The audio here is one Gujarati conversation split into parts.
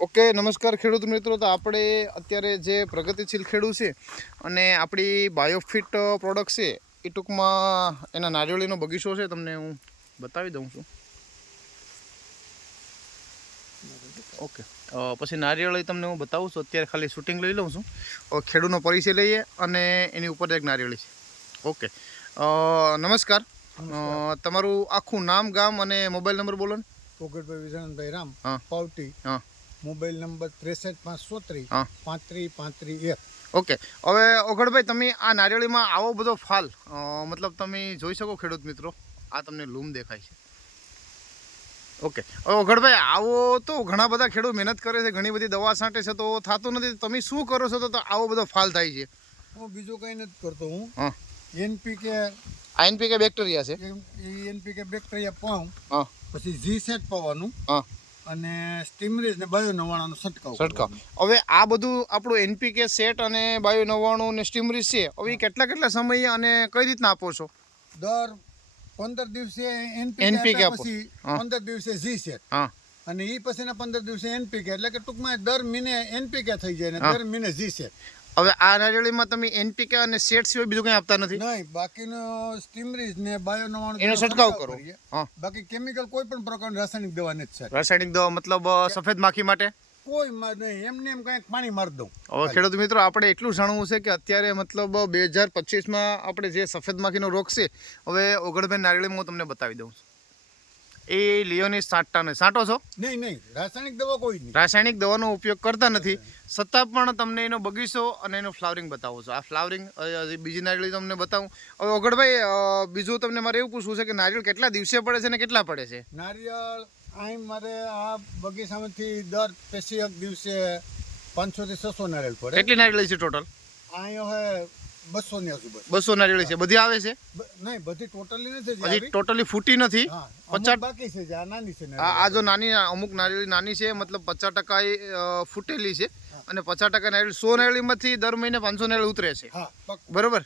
ઓકે નમસ્કાર ખેડૂત મિત્રો. તો આપણે અત્યારે જે પ્રગતિશીલ ખેડૂત છે અને આપણી બાયોફિટ પ્રોડક્ટ છે એ ટૂંકમાં એના નારિયેળીનો બગીચો છે. તમને હું બતાવી દઉં છું. ઓકે પછી નારિયેળી તમને હું બતાવું છું. અત્યારે ખાલી શૂટિંગ લઈ લઉં છું. ખેડૂનો ખેડૂતનો પરિચય લઈએ અને એની ઉપર એક નારિયેળી છે. ઓકે નમસ્કાર. તમારું આખું નામ ગામ અને મોબાઈલ નંબર બોલો ને. પોકેટભાઈ વિજયનંદભાઈ રામ હા. પાવટી. હા. મોબાઈલ નંબર ત્રેસઠ પાંચસો ત્રીસ. પાંત્રીસ પાંત્રીસ એક. ઓકે. હવે ઓગળભાઈ તમે આ નારિયેળીમાં આવો બધો ફાલ. મતલબ તમે જોઈ શકો ખેડૂત મિત્રો? આ તમને લૂમ દેખાય છે. ઓકે. હવે ઓગળભાઈ આવો તો ઘણા બધા ખેડૂત મહેનત કરે છે ઘણી બધી દવા છાંટે છે તો થતું નથી. તમે શું કરો છો તો આવો બધો ફાલ થાય છે. હું બીજું કંઈ નથી કરતો હું. એનપીકે એનપીકે બેક્ટેરિયા છે. એનપીકે બેક્ટેરિયા પાઉં. હા. પછી જી સેટ પાવાનું. હા. અને સ્ટીમરીઝ ને બાયો નવાણાનો છંટકાવ છંટકાવ. હવે આ બધું આપણું એનપીકે સેટ અને બાયો નવ્વાણું ને સ્ટીમરીઝ છે હવે કેટલા કેટલા સમયે અને કઈ રીતના આપો છો? દર પંદર દિવસે એનપીકે પછી પંદર દિવસે જી સેટ. હા. અને એ પછીના પંદર દિવસે એનપીકે એટલે કે ટૂંકમાં દર મહિને એનપીકે થઈ જાય ને દર મહિને જી સેટ. હવે આ નારિયેળીમાં તમે એનપીકે અને સેટ સિવાય બીજું કંઈ આપતા નથી? નહીં બાકીનો સ્ટીમરીઝ ને બાયો નવાણું એનો છંટકાવ કરો. હા. બાકી કેમિકલ કોઈ પણ પ્રકારની રાસાયણિક દવા નથી સાહેબ. રાસાયણિક દવા મતલબ સફેદ માખી માટે? કોઈ નહીં એમને એમ કંઈક પાણી મારી દઉં. હવે ખેડૂત મિત્રો આપણે એટલું જાણવું છે કે અત્યારે મતલબ બે હજાર પચીસમાં આપણે જે સફેદ માખીનો રોગ છે હવે ઓગણબેન નારિયેળીમાં હું તમને બતાવી દઉં છું. એ લિયોની સાંટતા સાંટો છો? નહીં નહીં. રાસાયણિક દવા કોઈ નહીં. રાસાયણિક દવાનો ઉપયોગ કરતા નથી. છતાં પણ તમને એનો બગીચો અને એનું ફ્લાવરિંગ બતાવો છો. આ ફ્લાવરિંગ બીજી નારિયેળી તમને બતાવું. હવે ઓગળભાઈ બીજું તમને મારે એવું પૂછવું છે કે નારિયેળ કેટલા દિવસે પડે છે અને કેટલા પડે છે? નારિયેળ અહીં મારે આ બગીચામાંથી દર પેશી એક દિવસે પાંચસો થી છસો નારિયેળ પડે. કેટલી નારિયેળ છે ટોટલ? અહીં હવે બસો ની આજુબાજુ. બસો નારિયેળી છે. બધી આવે છે? નહીં બધી ટોટલી નથી હજી ટોટલી ફૂટી નથી. પચાસ બાકી છે આ નાની છે આ જો નાની અમુક નારિયેળી નાની છે મતલબ પચાસ ટકા ફૂટેલી છે અને પચાસ ટકા નારિયેળી સો નારિયેળીમાંથી દર મહિને પાંચસો નારિયેળ ઉતરે છે. બરોબર?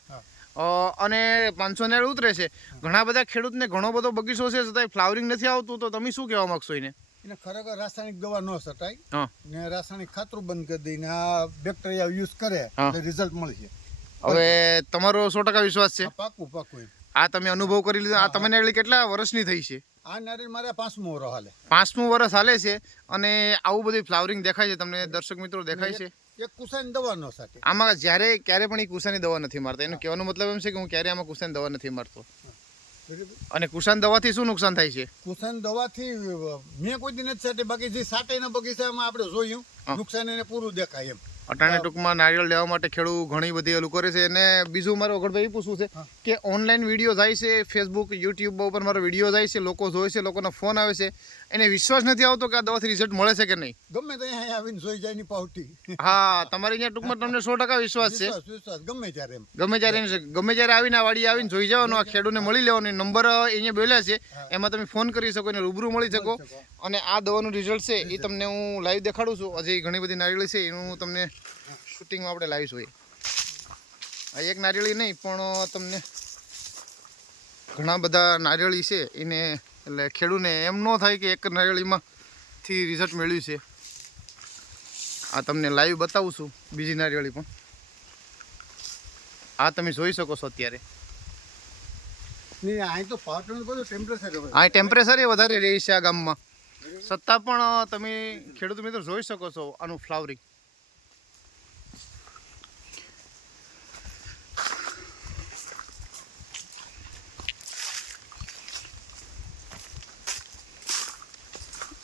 અને પાંચસો નેળ ઉતરે છે. ઘણા બધા ખેડૂતને ઘણો બધો બગીચો છે છતાંય ફ્લાવરિંગ નથી આવતું તો તમે શું કહેવા માંગશો એને? એને ખરેખર રાસાયણિક દવા ન સટાય ને રાસાયણિક ખાતરું બંધ કરી દઈને આ બેક્ટેરિયા યુઝ કરે રિઝલ્ટ મળશે હવે તમારો સો ટકા વિશ્વાસ છે? પાકું પાકું આ તમે અનુભવ કરી લીધો. આ તમે નારિયેળી કેટલા વર્ષની થઈ છે? આ નારિયેળ મારે પાંચમું વરસ હાલે. પાંચમું વર્ષ હાલે છે અને આવું બધું ફ્લાવરિંગ દેખાય છે? તમને દર્શક મિત્રો દેખાય છે? એક કુસાની દવા ન સાથે આમાં જ્યારે ક્યારે પણ એ કુસાની દવા નથી મારતા. એનો કહેવાનો મતલબ એમ છે કે હું ક્યારે આમાં કુસાની દવા નથી મારતો. અને કુસાન દવાથી શું નુકસાન થાય છે? કુસાન દવાથી મેં કોઈ દિન જ સાટે બાકી જે સાટેના બગીચામાં આપણે જોયું. નુકસાન એને પૂરું દેખાય એમ. અટાણે ટૂંકમાં નારિયેળ લેવા માટે ખેડૂત ઘણી બધી ઓલું કરે છે. અને બીજું મારે ઓગળભાઈ એ પૂછવું છે કે ઓનલાઈન વીડિયો જાય છે ફેસબુક યુટ્યુબ ઉપર મારો વીડિયો જાય છે લોકો જોવે છે લોકોના ફોન આવે છે એને વિશ્વાસ નથી આવતો કે આ દવાથી રિઝલ્ટ મળે છે કે નહીં? ગમે તો અહીંયા આવીને જોઈ જાય ની પાવટી હા તમારે અહીંયા ટૂંકમાં તમને સો ટકા વિશ્વાસ છે. ગમે ત્યારે ગમે જ્યારે ગમે જ્યારે આવીને આ વાડી આવીને જોઈ જવાનું આ ખેડૂતને મળી લેવાનો નંબર અહીંયા બોલ્યા છે. એમાં તમે ફોન કરી શકો અને રૂબરૂ મળી શકો. અને આ દવાનું રિઝલ્ટ છે એ તમને હું લાઈવ દેખાડું છું. હજી ઘણી બધી નારિયેળી છે એનું હું તમને શૂટિંગમાં આપણે લાવીશું એ આ એક નારિયેળી નહીં પણ તમને ઘણા બધા નારિયેળી છે એને એટલે ખેડૂને એમ ન થાય કે એક નારિયેળીમાંથી રિઝલ્ટ મેળવ્યું છે. આ તમને લાઈવ બતાવું છું બીજી નારિયેળી પણ. આ તમે જોઈ શકો છો અત્યારે. આ ટેમ્પરેચર એ વધારે રહે છે આ ગામમાં. છતાં પણ તમે ખેડૂત મિત્રો જોઈ શકો છો આનું ફ્લાવરિંગ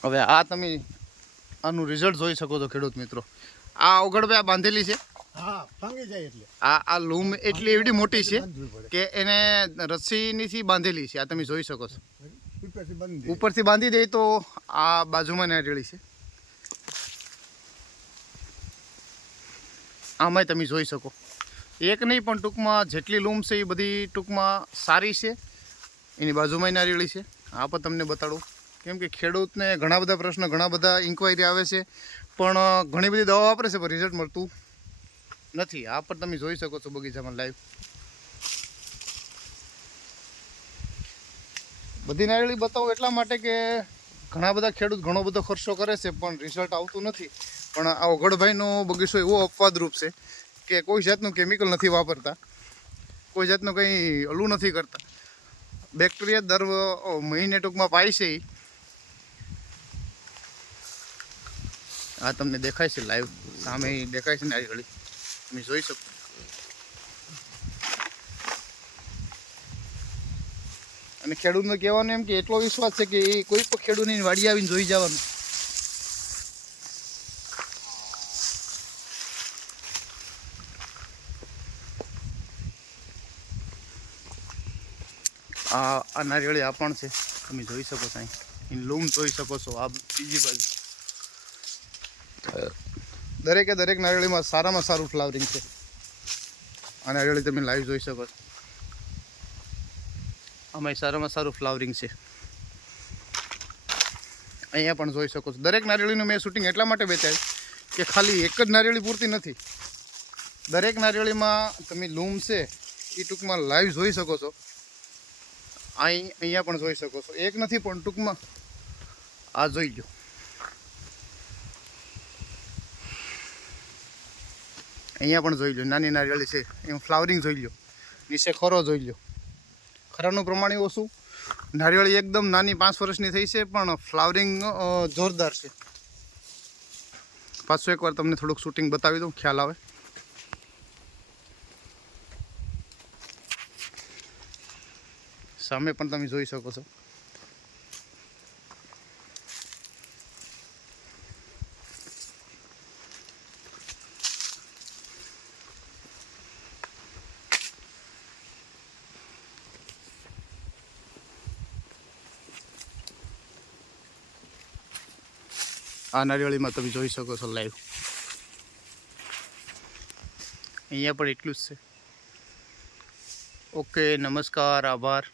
હવે આ તમે આનું રિઝલ્ટ જોઈ શકો છો ખેડૂત મિત્રો. આ ઓગળવે આ બાંધેલી છે. હા ભાંગી જાય એટલે. આ આ લૂમ એટલી એવડી મોટી છે કે એને રસ્સીનીથી બાંધેલી છે. આ તમે જોઈ શકો છો. ઉપરથી બંધ દે. તો આ બાજુમાં નારિયેળી છે. આમાંય તમે જોઈ શકો. એક નહીં પણ ટૂંકમાં જેટલી લૂમ છે એ બધી ટૂંકમાં સારી છે. એની બાજુમાંય નારિયેળી છે. આ પણ તમને બતાડું. કેમ કે ખેડૂતને ઘણા બધા પ્રશ્નો, ઘણા બધા ઇન્ક્વાયરી આવે છે. પણ ઘણી બધી દવા વાપરે છે, પણ રિઝલ્ટ મળતું નથી. આ પણ તમે જોઈ શકો છો બગીચામાં લાઈવ બધી નારિયેળી બતાવું એટલા માટે કે ઘણા બધા ખેડૂત ઘણો બધો ખર્ચો કરે છે, પણ રિઝલ્ટ આવતું નથી. પણ આ ઓગળભાઈનો બગીચો એવો અપવાદરૂપ છે કે કોઈ જાતનું કેમિકલ નથી વાપરતા. કોઈ જાતનું કંઈ અલું નથી કરતા. બેક્ટેરિયા દર મહિને ટૂંકમાં પાય છે આ તમને દેખાય છે લાઈવ સામે દેખાય છે ને આ ઘડી. તમે જોઈ શકો. અને ખેડૂતને કહેવાનું એમ કે એટલો વિશ્વાસ છે કે એ કોઈ પણ ખેડૂતની વાડી આવીને જોઈ જવાનું. આ નારિયેળી આ પણ છે. તમે જોઈ શકો સાહેબ લૂમ જોઈ શકો છો. આ બીજી બાજુ. દરેકે દરેક નારિયેળીમાં સારામાં સારું ફ્લાવરિંગ છે. આ નારિયેળી તમે લાઈવ જોઈ શકો આમાં સારામાં સારું ફ્લાવરિંગ છે. અહીંયા પણ જોઈ શકો છો. દરેક નારિયેળીનું મેં શૂટિંગ એટલા માટે બેચાય કે ખાલી એક જ નારિયેળી પૂરતી નથી. દરેક નારિયેળીમાં તમે લૂમ છે એ ટૂંકમાં લાઈવ જોઈ શકો છો. અહીં અહીંયા પણ જોઈ શકો છો. એક નથી પણ ટૂંકમાં આ જોઈ લો અહીંયા પણ જોઈ લો નાની નારિયેળી છે. એમ ફ્લાવરિંગ જોઈ લો નીચે ખરો જોઈ લો ખરાનું પ્રમાણ એવું ઓછું નારિયેળી એકદમ નાની પાંચ વર્ષની થઈ છે, પણ ફ્લાવરિંગ જોરદાર છે. પાછું એકવાર તમને થોડુંક શૂટિંગ બતાવી દઉં, ખ્યાલ આવે. સામે પણ તમે જોઈ શકો છો. આ નારિયેળીમાં તમે જોઈ શકો છો લાઈવ અહીંયા પણ એટલું જ છે. ઓકે નમસ્કાર, આભાર.